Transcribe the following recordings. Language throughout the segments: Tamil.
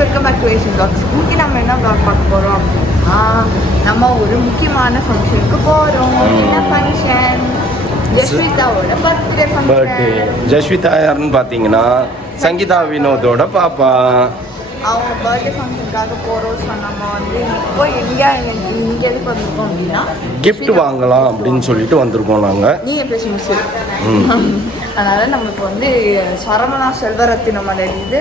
Welcome back to Asian vlogs. இன்னைக்கு நம்ம என்ன வ்ளாக் பார்க்க போகிறோம் அப்படின்னா, நம்ம ஒரு முக்கியமான ஃபங்க்ஷனுக்கு போகிறோம். என்ன ஃபங்க்ஷன்? ஜஸ்விதாவோட பர்த்டே ஃபங்க்ஷன். ஜஸ்விதா யாருன்னு பார்த்தீங்கன்னா சங்கீதா வினோதோட பாப்பா. அவங்க பர்த்டே ஃபங்க்ஷனுக்காக போகிறோம். ஸோ நம்ம வந்து இப்போ இங்கே எதுக்கு வந்திருக்கோம் அப்படின்னா கிஃப்ட் வாங்கலாம் அப்படின்னு சொல்லிட்டு வந்திருக்கோம் நாங்கள். நீங்கள் பேசி முடிச்சு அதனால் நம்மளுக்கு வந்து சரவணா செல்வரத்தினம் இது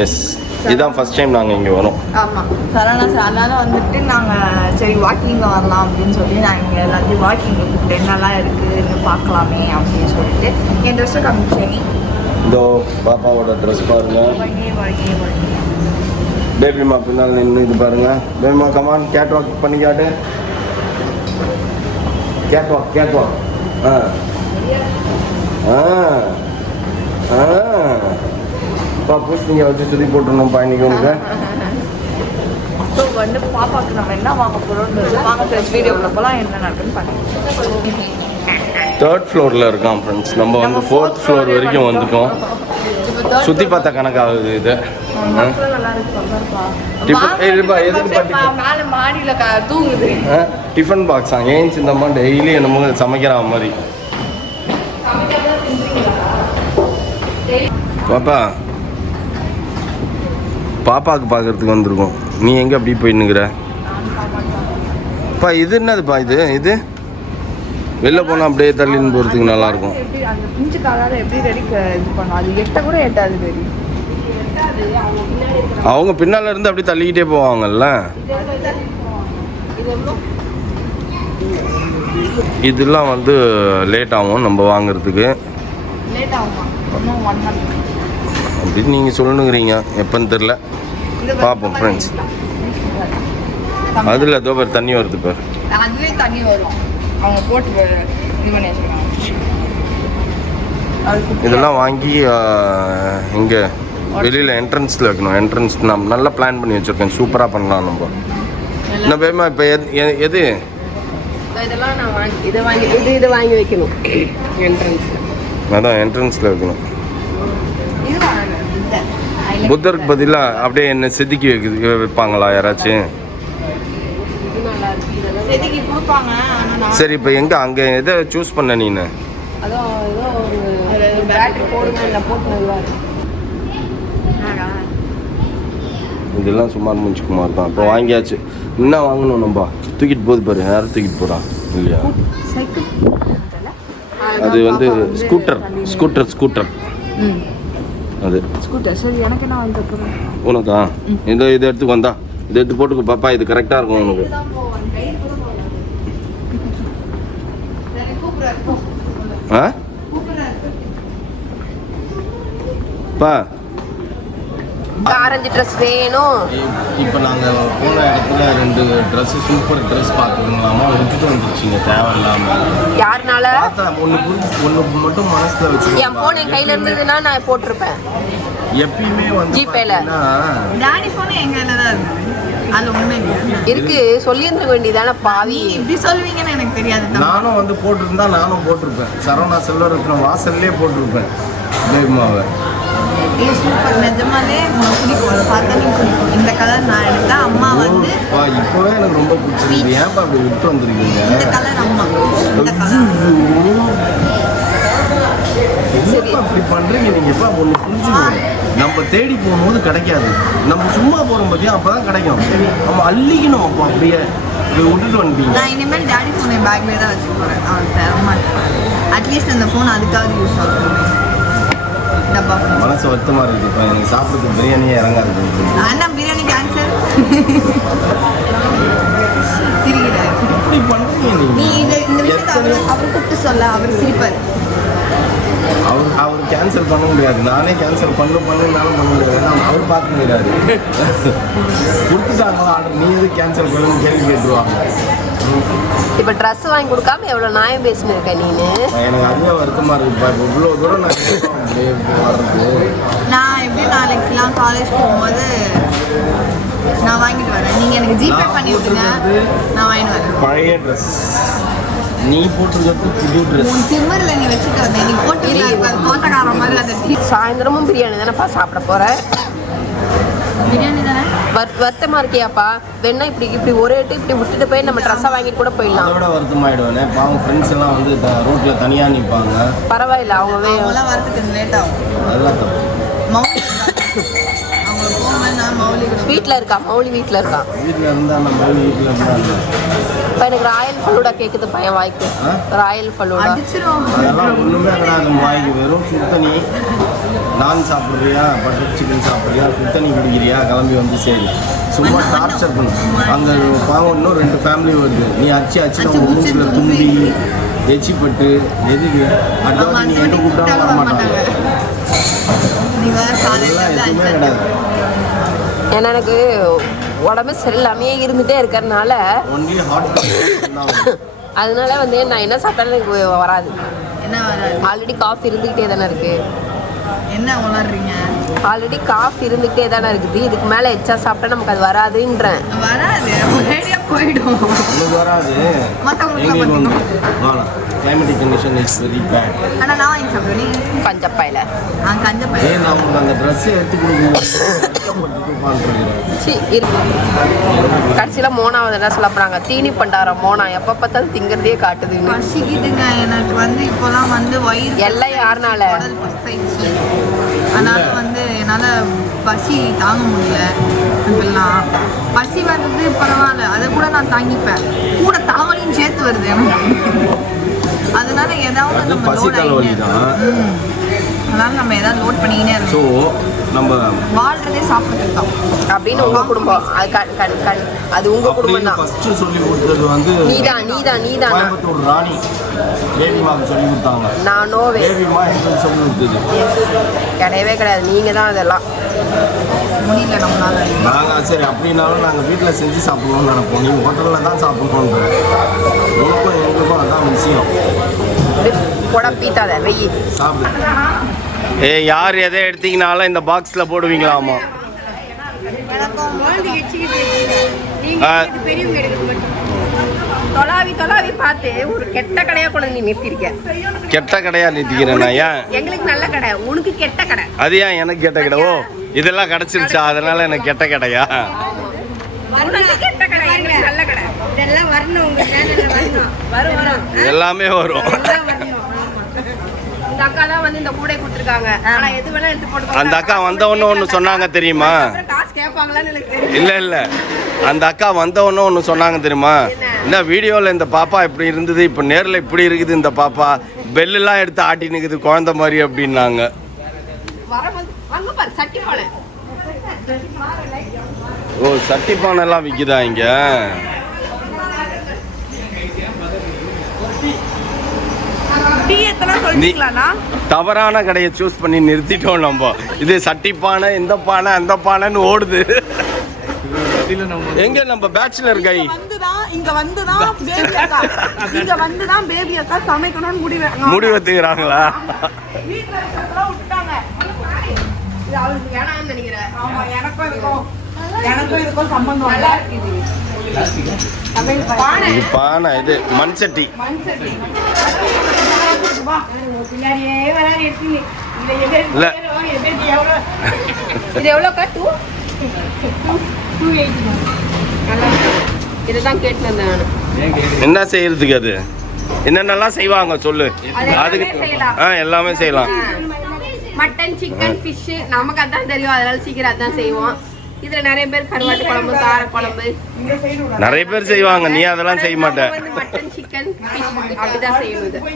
எஸ், இதுதான் ஃபர்ஸ்ட் டைம் நாங்கள் இங்கே வரோம். ஆமாம், சரவணா அதனால வந்துட்டு நாங்கள் சரி வாக்கிங்கில் வரலாம் அப்படின்னு சொல்லி நான் இங்கே எல்லாத்தையும் வாக்கிங்கில் கூப்பிட்டு என்னெல்லாம் இருக்குதுன்னு பார்க்கலாமே அப்படின்னு சொல்லிட்டு என் ட்ரெஸ்ஸை காமிச்சேன். இதோ பாப்பாவோட ட்ரெஸ் பாருங்க. பேபிமா பின்னால் நின்று இது பாருங்க. பேபிமா கமான் கேட் வாக் பண்ணி காட்டு. கேட் வாக் பூஸ் நீங்கள் வச்சு சுற்றி போட்டுருணும் பயணிக்கு உங்களுக்கு. ஸோ வந்து பாப்பாவுக்கு நம்ம என்ன வாங்க போகிறோம்னு வாங்க ஃப்ரெண்ட்ஸ் வீடியோக்குள்ள போகலாம். என்ன நடக்குன்னு பண்ணி 3rd ஃப்ளோரில் இருக்கோம் ஃப்ரெண்ட்ஸ். நம்ம வந்து 4th ஃப்ளோர் வரைக்கும் வந்துட்டோம். சுற்றி பார்த்தா கணக்காகுது இது. மேலே மாடியில் தூங்குது. டிஃபன் பாக்ஸா ஏஞ்சி இந்த மாதிரி டெய்லி என்னமோ சமைக்கிற மாதிரி. பாப்பாவுக்கு பார்க்கறதுக்கு வந்திருக்கோம். நீ எங்கே அப்படி போயின்னுக்குறப்பா? இது என்னதுப்பா? இது வெளில போனால் அப்படியே தள்ளின்னு போகிறதுக்கு நல்லாயிருக்கும். அந்த பிஞ்சு காலால் எப்படி ரெடி இது பண்ணோம்? அது எட்ட கூட எட்டாது ரெடி. அவங்க பின்னால் இருந்து அப்படியே தள்ளிக்கிட்டே போவாங்கல்ல. இதெல்லாம் வந்து லேட் ஆகும் நம்ம வாங்குறதுக்கு. லேட் ஆகுமா? இன்னும் 1 month அப்படின்னு நீங்கள் சொல்லணுங்கிறீங்க. எப்போன்னு தெரில, பார்ப்போம் ஃப்ரெண்ட்ஸ். அதில் ஏதோ பேர் தண்ணி வருது பேர். அதுவே தண்ணி வரும். அவங்க போட்டு இது பண்ணி வச்சுருக்காங்க. இதெல்லாம் வாங்கி இங்கே வெளியில் என்ட்ரன்ஸில் வைக்கணும். என்ட்ரன்ஸ் நம்ம நல்லா பிளான் பண்ணி வச்சுருக்கேன். சூப்பராக பண்ணலாம் நம்ம. என்ன பேமா இப்போ எது இதெல்லாம் நான் வாங்கி இதை வாங்கி வைக்கணும். அதான் என்ட்ரன்ஸில் வைக்கணும். புத்தருக்கு பதிலாக அப்படியே என்ன செதுக்கி வைப்பாங்களா யாராச்சும்? சரி, இப்போ எங்கே அங்கே எதை சூஸ் பண்ண நீனு? இதெல்லாம் சுமார் முடிச்சுக்குமார் தான். இப்போ வாங்கியாச்சு. என்ன வாங்கணும் நம்ம? தூக்கிட்டு போகுது பாரு. யாரும் தூக்கிட்டு போகிறா இல்லையா? அது வந்து ஸ்கூட்டர் அது ஸ்கூட்டர். சரி, எனக்கு என்ன வந்து உனக்கா? இதை எடுத்து வந்தா இதை எடுத்து போட்டுக்கோ பாப்பா. இது கரெக்டாக இருக்கும் உனக்கு. பா ஆரஞ்சு ட்ரெஸ் வேணும். இப்போ நாங்கள் போன இடத்துல 2 ட்ரெஸ்ஸு சூப்பர் ட்ரெஸ் பார்த்துக்கலாமா விட்டுட்டு வந்துருச்சுங்க தேவையில்லாமல். யாருனால? ஒன்று மட்டும் மனசில் வச்சு என் ஃபோன் என் கையில் இருந்ததுன்னா நான் போட்டிருப்பேன். எப்பயுமே வந்து ஜிபேல டாடி ஃபோன் எங்க கையில தான் இருக்கு. அது உண்மை இருக்கு. சொல்லியிருக்க வேண்டியதான பாவி. இப்படி சொல்லுவீங்கன்னு எனக்கு தெரியாது. நானும் வந்து போட்டிருந்தா நானும் போட்டிருப்பேன். சரவணா செல்வரத்தின வாசல்லே போட்டிருப்பேன் பேபிமாவை. சூப்பர். நிஜமாலே பிடிக்கும். பார்த்தா பிடிக்கும். இந்த கலர் நான் எடுத்தேன். அம்மா வந்து இப்போவே எனக்கு ரொம்ப பிடிச்சிருக்கு. ஏன்ப்பா அப்படி விட்டு வந்துருக்கீங்க? இந்த கலர் அம்மா இந்த கலர் அப்படி பண்றீங்க நீங்க. எப்ப ஒண்ணு புரிஞ்சுக்கணும், நம்ம தேடி போகும்போது கிடைக்காது. நம்ம சும்மா போறோம் பத்தியா, அப்பதான் கிடைக்கும். நம்ம அள்ளிக்கணும். அப்போ அப்படியே விட்டுட்டு வந்துட்டீங்க. நான் இனிமேல் டாடி ஃபோனை பேக்லேயே தான் வச்சுக்க போறேன். அவன் தரமாட்டேன். அட்லீஸ்ட் அந்த ஃபோன் அதுக்காக யூஸ் ஆகும். மனசு வருத்தமா இருக்கு. இப்போ எனக்கு சாப்பிட்றதுக்கு பிரியாணியே இறங்காது. அண்ணா பிரியாணி கேன்சல். இப்படி பண்றீங்க நீ இந்த விஷயத்தை அவர் கூப்பிட்டு சொல்ல. அவர் சிரிப்பார். அவர் கேன்சல் பண்ண முடியாது. நானே கேன்சல் பண்ணாலும் பண்ண முடியாது. அவர் பார்க்க முடியாது. கொடுத்துட்டாங்களா ஆர்டர், நீ எது கேன்சல் பண்ணு கேள்வி கேட்டுருவாங்க. இப்போ ட்ரெஸ் வாங்கி கொடுக்காம எவ்வளோ நியாயம் பேசினிருக்க நீனு? எனக்கு அதுவே வருத்தமாக இருக்குப்பா. இப்போ இவ்வளோ தூரம் வர்றது. நான் எப்படி நாளைக்குலாம் காலேஜ் போகும்போது நான் வாங்கிட்டு வரேன். நீங்கள் எனக்கு ஜிபே பண்ணி விட்டுங்க, நான் வாங்கிட்டு வரேன். பழைய ட்ரெஸ் நீ போட்டுருக்கிறது புது ட்ரெஸ். உன் திமிரில் நீ வச்சுட்டு வந்தேன். நீ போட்டு தோட்டக்கார மாதிரி அதை சாயந்தரமும் பிரியாணி தானேப்பா சாப்பிட போகிறேன். பிரியாணி வருத்தமா இருக்கியாப்பா? வேணா இப்படி இப்படி ஒரே இப்படி விட்டுட்டு போய் நம்ம ட்ரெஸ்ஸை வாங்கிட்டு கூட போயிடலாம். அதோட வருத்தமாயிடுவேன். பாவம் ஃப்ரெண்ட்ஸ் எல்லாம் வந்து ரோட்ல தனியா நிற்பாங்க. பரவாயில்ல, அவங்களாம் வரதுக்கு லேட் ஆகும். அதெல்லாம் தப்பு. வீட்டில் இருக்கா? மௌலி வீட்டில் இருக்கா? வீட்டில் இருந்தா நம்ம வீட்டில் இருந்தா இப்போ எனக்கு ராயல் ஃபலூடா கேட்குது பையன் வாய்க்கு. ராயல் ஃபலூடா அதெல்லாம் ஒன்றுமே கிடையாது. வாய்க்கு வெறும் சுத்தனி. நான் சாப்பிட்றியா, பட்டர் சிக்கன் சாப்பிட்றியா, சுத்தனி குடிக்கிறியா, கிளம்பி வந்து சரி சும்மா டார்ச்சர் பண்ணு. அங்கே பாவம் இன்னும் 2 ஃபேமிலி வருது. நீ அச்சு நம்ம மூச்சில் தும்பி எச்சிப்பட்டு எதுக்கு அடுத்த நீ எங்கே கூப்பிட்டாலும் வர மாட்டாங்க. அதெல்லாம் எதுவுமே கிடையாது. ஏன்னா எனக்கு உடம்பு சரியில்லாமே இருந்துகிட்டே இருக்கிறதுனால அதனால வந்து நான் என்ன சாப்பிட்டாலும் எனக்கு வராது. என்ன வராது? ஆல்ரெடி காஃபி இருந்துக்கிட்டே தானே இருக்குது. என்ன வளர்றீங்க? ஆல்ரெடி காஃபி இருந்துக்கிட்டே தானே இருக்குது. இதுக்கு மேலே எச்சா சாப்பிட்டா நமக்கு அது வராதுன்றேன். வராது, போயிடும். உங்களுக்கு வராது. Climatic condition is very bad. ஆனால் நான் வாங்கி சாப்பிடுவேன். கஞ்சப்பாயில் நான் உங்களுக்கு அந்த ட்ரெஸ்ஸை எடுத்து கொடுக்கும்போது இருக்கு. கடைசியில் மோனாவது என்ன சொல்ல போகிறாங்க? தீனி பண்டாரம் மோனா எப்போ பார்த்தாலும் திங்கிறதே காட்டுது. பசிக்குதுங்க எனக்கு வந்து இப்போலாம் வந்து வயிறு எல்லாம் யாருனால? அதனால வந்து என்னால் பசி தாங்க முடியல. இப்பெல்லாம் பசி வர்றது பரவாயில்ல, அதை கூட நான் தாங்கிப்பேன். கூட தலைவலியும் சேர்த்து வருது எனக்கு. அதனால ஏதாவது நம்ம லோட் அதனால நம்ம ஏதாவது லோட் பண்ணிக்கினே இருக்கோம். ஸோ நம்ம வாழ்றதே சாப்பிட்டுட்டு தான் அப்படின்னு உங்க குடும்பம். அது உங்க குடும்பம் தான். ஃபர்ஸ்ட் சொல்லி கொடுத்தது வந்து நீதான் கோயம்புத்தூர் ராணி பேபிமாவுக்கு சொல்லி கொடுத்தாங்க. நானோ பேபிமா எங்களுக்கு சொல்லி கொடுத்தது கிடையவே கிடையாது. நீங்க தான் அதெல்லாம் முடியல நம்மளால. நாங்கள் சரி அப்படின்னாலும் நாங்கள் வீட்டில் செஞ்சு சாப்பிடுவோம்னு நினைப்போம். நீங்கள் ஹோட்டலில் தான் சாப்பிடணுன்ற உங்களுக்கும் எங்களுக்கும் அதான் விஷயம். பீத்தாத வெயி சாப்பிடு. யார் எதை எடுத்தீங்கனாலும் இந்த பாக்ஸில் போடுவீங்களாமா? தொலாவி பார்த்து ஒரு கெட்ட கடையா கொண்டு நீ நிறுத்திருக்க. கெட்ட கடையா நிறுத்திக்கிறேன். ஏன் எங்களுக்கு நல்ல கடை, உனக்கு கெட்ட கடை. அது ஏன் எனக்கு கெட்ட கடை? ஓ இதெல்லாம் கிடைச்சிருச்சா அதனால எனக்கு கெட்ட கடையா? கெட்ட கடை எங்களுக்கு நல்ல கடை. இதெல்லாம் வரணும், உங்க சேனல்ல வரணும். வரும் எல்லாமே வரும். இந்த அக்கா தான் வந்து இந்த கூடை கொடுத்துருக்காங்க. ஆனா எது வேணா எடுத்து போட்டு. அந்த அக்கா வந்த ஒன்று சொன்னாங்க தெரியுமா? காசு கேட்பாங்களான்னு எனக்கு தெரியும். இல்ல அந்த அக்கா வந்த ஒன்று சொன்னாங்க தெரியுமா? என்ன வீடியோவில் இந்த பாப்பா இப்படி இருந்தது, இப்போ நேரில் இப்படி இருக்குது இந்த பாப்பா, பெல்லாம் எடுத்து ஆட்டி நிற்குது குழந்தை மாதிரி அப்படின்னாங்க. ஓ சட்டி பானை எல்லாம் விற்குதா இங்க? தவறான கடையை சூஸ் பண்ணி நிறுத்திட்டோம் நம்ம. இது சட்டி பானை, இந்த பானை, அந்த பானைன்னு ஓடுது. எங்க நம்ம பேச்சுலர் கை இங்க வந்துதான் பேபி அக்கா சமைக்கணும்னு முடிவு எடுத்துக்கிறாங்களா? பானை இது மண் சட்டி. இல்ல இது எவ்வளோக்கா? 280. இதுதான் கேட்டேன் நான். என்ன செய்யறதுக்கு? அது என்னென்னலாம் செய்வாங்க சொல்லு. அதுக்கு எல்லாமே செய்யலாம். மட்டன், சிக்கன், ஃபிஷ் நமக்கு அதான் தெரியும், அதனால சீக்கிரம் அதான் செய்வோம். இதுல நிறைய பேர் கருவாட்டு குழம்பு, கார குழம்பு நிறைய பேர் செய்வாங்க. நீ அதெல்லாம் செய்ய மாட்டே. மட்டன், சிக்கன், ஃபிஷ் அப்படிதான் செய்யணும்.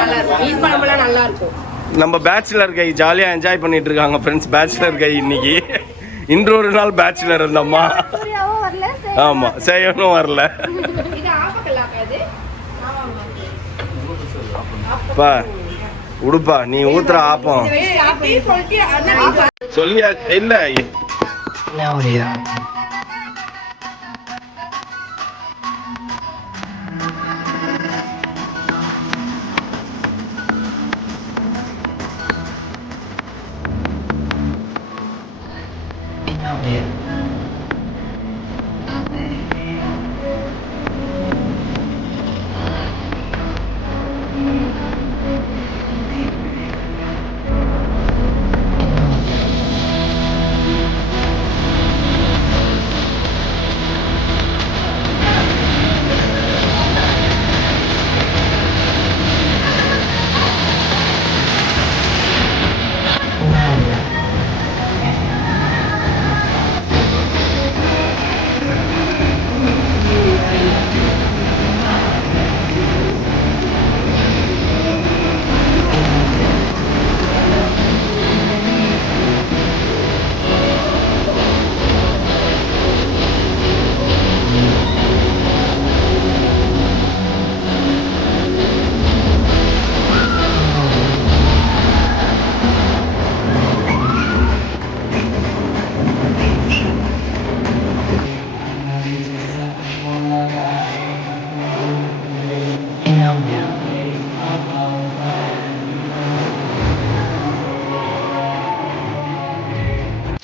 நல்லா இருக்கும். மீன் குழம்புலாம் நல்லா இருக்கும். நம்ம பேச்சுலர் கை ஜாலியா என்ஜாய் பண்ணிட்டு இருக்காங்க ஃப்ரெண்ட்ஸ். பேச்சுலர் கை இன்னைக்கு இன்றொரு நாள் பேச்சுலர் இருந்தம்மா. ஆமா செய்யணும் வரல. பா உடுப்பா நீ ஊத்துற ஆப்பம் சொல்லியா? இல்ல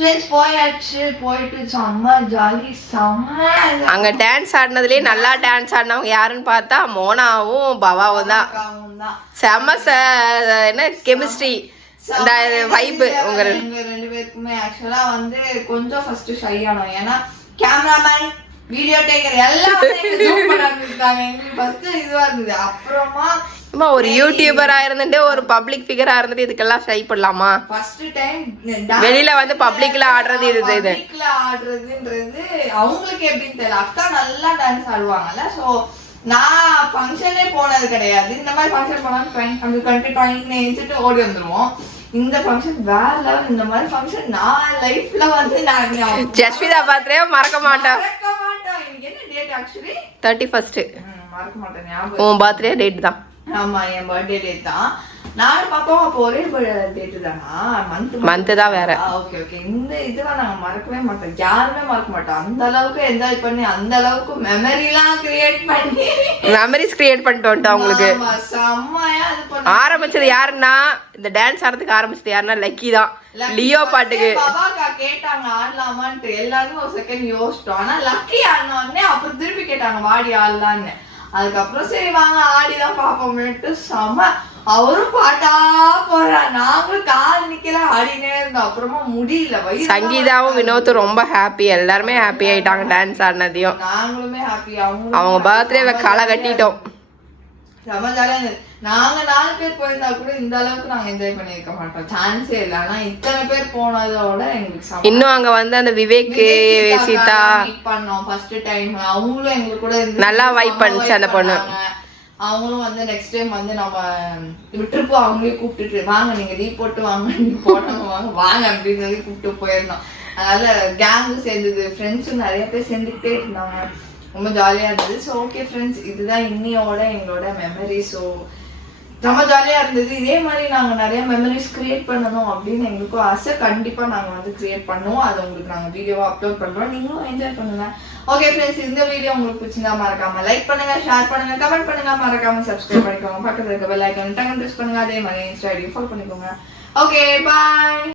ஃப்ரெண்ட்ஸ் போயாச்சு, போயிட்டு செம்ம ஜாலி, செம்ம அங்க டான்ஸ் ஆடினதுலயே நல்லா டான்ஸ் ஆடினவங்க யாருன்னு பார்த்தா மோனாவும் பவாவும் தான். செம்ம என்ன கெமிஸ்ட்ரி, இந்த வைப் உங்க ரெண்டு பேருக்குமே. ஆக்சுவலா வந்து கொஞ்சம் ஃபர்ஸ்ட் ஷை ஆனோம், ஏன்னா கேமராமேன் வீடியோ டேக்கர் எல்லாம் ஜூம் பண்ண ஆரம்பிச்சாங்க. எங்களுக்கு ஃபர்ஸ்ட் இதுவா இருந்தது. அப்புறமா ஒரு யூடியூபரா இருந்துட்டு ஒரு பப்ளிக் ஃபிகரா இருந்துட்டு இதுக்கெல்லாம் ட்ரை பண்ணலாமா? ஃபர்ஸ்ட் டைம் வெளியில வந்து பப்ளிக்ல ஆடுறது இது பப்ளிக்ல ஆடுறதுன்றது அவங்களுக்கு எப்படின்னு தெரியல. அக்கா நல்லா டான்ஸ் ஆடுவாங்கல்ல. சோ நான் ஃபங்க்ஷனே போனது கிடையாது. இந்த மாதிரி ஃபங்க்ஷன் போனாலும் 20 ஓடி வந்துருவோம். இந்த ஃபங்க்ஷன் வேற லெவல். இந்த மாதிரி ஃபங்க்ஷன் நான் லைஃப்ல வந்து நான் ஜஸ்விதா பர்த்டே மறக்க மாட்டேன். இன்னைக்கு என்ன டேட்? Actually 31st. மறக்க மாட்டேன். ஞாபகம். உன் பர்த்டே டேட் தான். ஆமா, என் பர்த்டே டேட் தான். நானும் பாப்போம். அப்போ ஒரே டேட் தானா? மந்த் தான் வேற. Okay okay. இந்த இதுவா நாங்க மறக்கவே மாட்டோம், யாருமே மறக்க மாட்டோம். அந்த அளவுக்கு என்ஜாய் பண்ணி, அந்த அளவுக்கு மெமரிலாம் கிரியேட் பண்ணி, மெமரிஸ் கிரியேட் பண்ணிட்டு வந்துட்டோம் உங்களுக்கு. செம்மையா இது பண்ணி ஆரம்பிச்சது யாருன்னா, இந்த டான்ஸ் ஆடுறதுக்கு ஆரம்பிச்சது யாருன்னா லக்கி தான். லியோ பாட்டுக்கு பாபாக்கா கேட்டாங்க ஆடலாமான்ட்டு. எல்லாருமே ஒரு செகண்ட் யோசிச்சோம். ஆனா லக்கி ஆடின உடனே அப்புறம் திருப்பி கேட்டாங்க வாடி ஆடலான்னு. அதுக்கப்புறம் சரி வாங்க ஆடிதான் பாப்போம்னுட்டு செம. அவரும் பாட்டா போறா, நாங்களும் கால் நிக்கல ஆடினே இருந்தோம். அப்புறமா முடியல. சங்கீதாவும் வினோத்தும் ரொம்ப ஹாப்பி, எல்லாருமே ஹாப்பி ஆயிட்டாங்க டான்ஸ் ஆடினதையும். நாங்களுமே ஹாப்பி. அவங்க பர்த்டேவை களை கட்டிட்டோம். செம ஜாலியா இருந்தது. நாங்க 4 பேர் போயிருந்தா கூட இந்த அளவுக்கு நாங்க என்ஜாய் பண்ணிருக்க மாட்டோம், சான்ஸே இல்லை. ஆனா இத்தனை பேர் போனதோட எங்களுக்கு இன்னும் அங்க வந்து அந்த விவேக் சீதா மீட் பண்ணோம் ஃபர்ஸ்ட் டைம். அவங்களும் எங்களுக்கு கூட நல்லா வைப் பண்ணுச்சு அந்த பொண்ணு. அவங்களும் வந்து நெக்ஸ்ட் டைம் வந்து நம்ம ட்ரிப்பு அவங்களே கூப்பிட்டுட்டு வாங்க, நீங்க லீவ் போட்டு வாங்க, நீங்க போடாம வாங்க வாங்க அப்படின்னு சொல்லி கூப்பிட்டு போயிருந்தோம். அதனால கேங்கும் சேர்ந்தது, ஃப்ரெண்ட்ஸும் நிறைய பேர் சேர்ந்துக்கிட்டே இருந்தாங்க. ரொம்ப ஜாலியாக இருந்தது. ஸோ ஓகே ஃப்ரெண்ட்ஸ், இதுதான் இன்னையோட எங்களோட மெமரி. ஸோ ரொம்ப ஜாலியாக இருந்தது. இதே மாதிரி நாங்கள் நிறைய மெமரிஸ் கிரியேட் பண்ணணும் அப்படின்னு எங்களுக்கும் ஆசை. கண்டிப்பாக நாங்கள் வந்து கிரியேட் பண்ணுவோம். அதை உங்களுக்கு நாங்கள் வீடியோவாக அப்லோட் பண்ணுறோம். நீங்களும் என்ஜாய் பண்ணுங்க. ஓகே ஃப்ரெண்ட்ஸ், இந்த வீடியோ உங்களுக்கு பிடிச்சிருந்தா மறக்காம லைக் பண்ணுங்க, ஷேர் பண்ணுங்க, கமெண்ட் பண்ணுங்க, மறக்காம சப்ஸ்கிரைப் பண்ணிக்கோங்க. பக்கத்தில் இருக்க பெல் ஐக்கான் டங் ப்ரெஸ் பண்ணுங்க. அதே மாதிரி இன்ஸ்டா ஐடி ஃபாலோ பண்ணிக்கோங்க. Okay bye.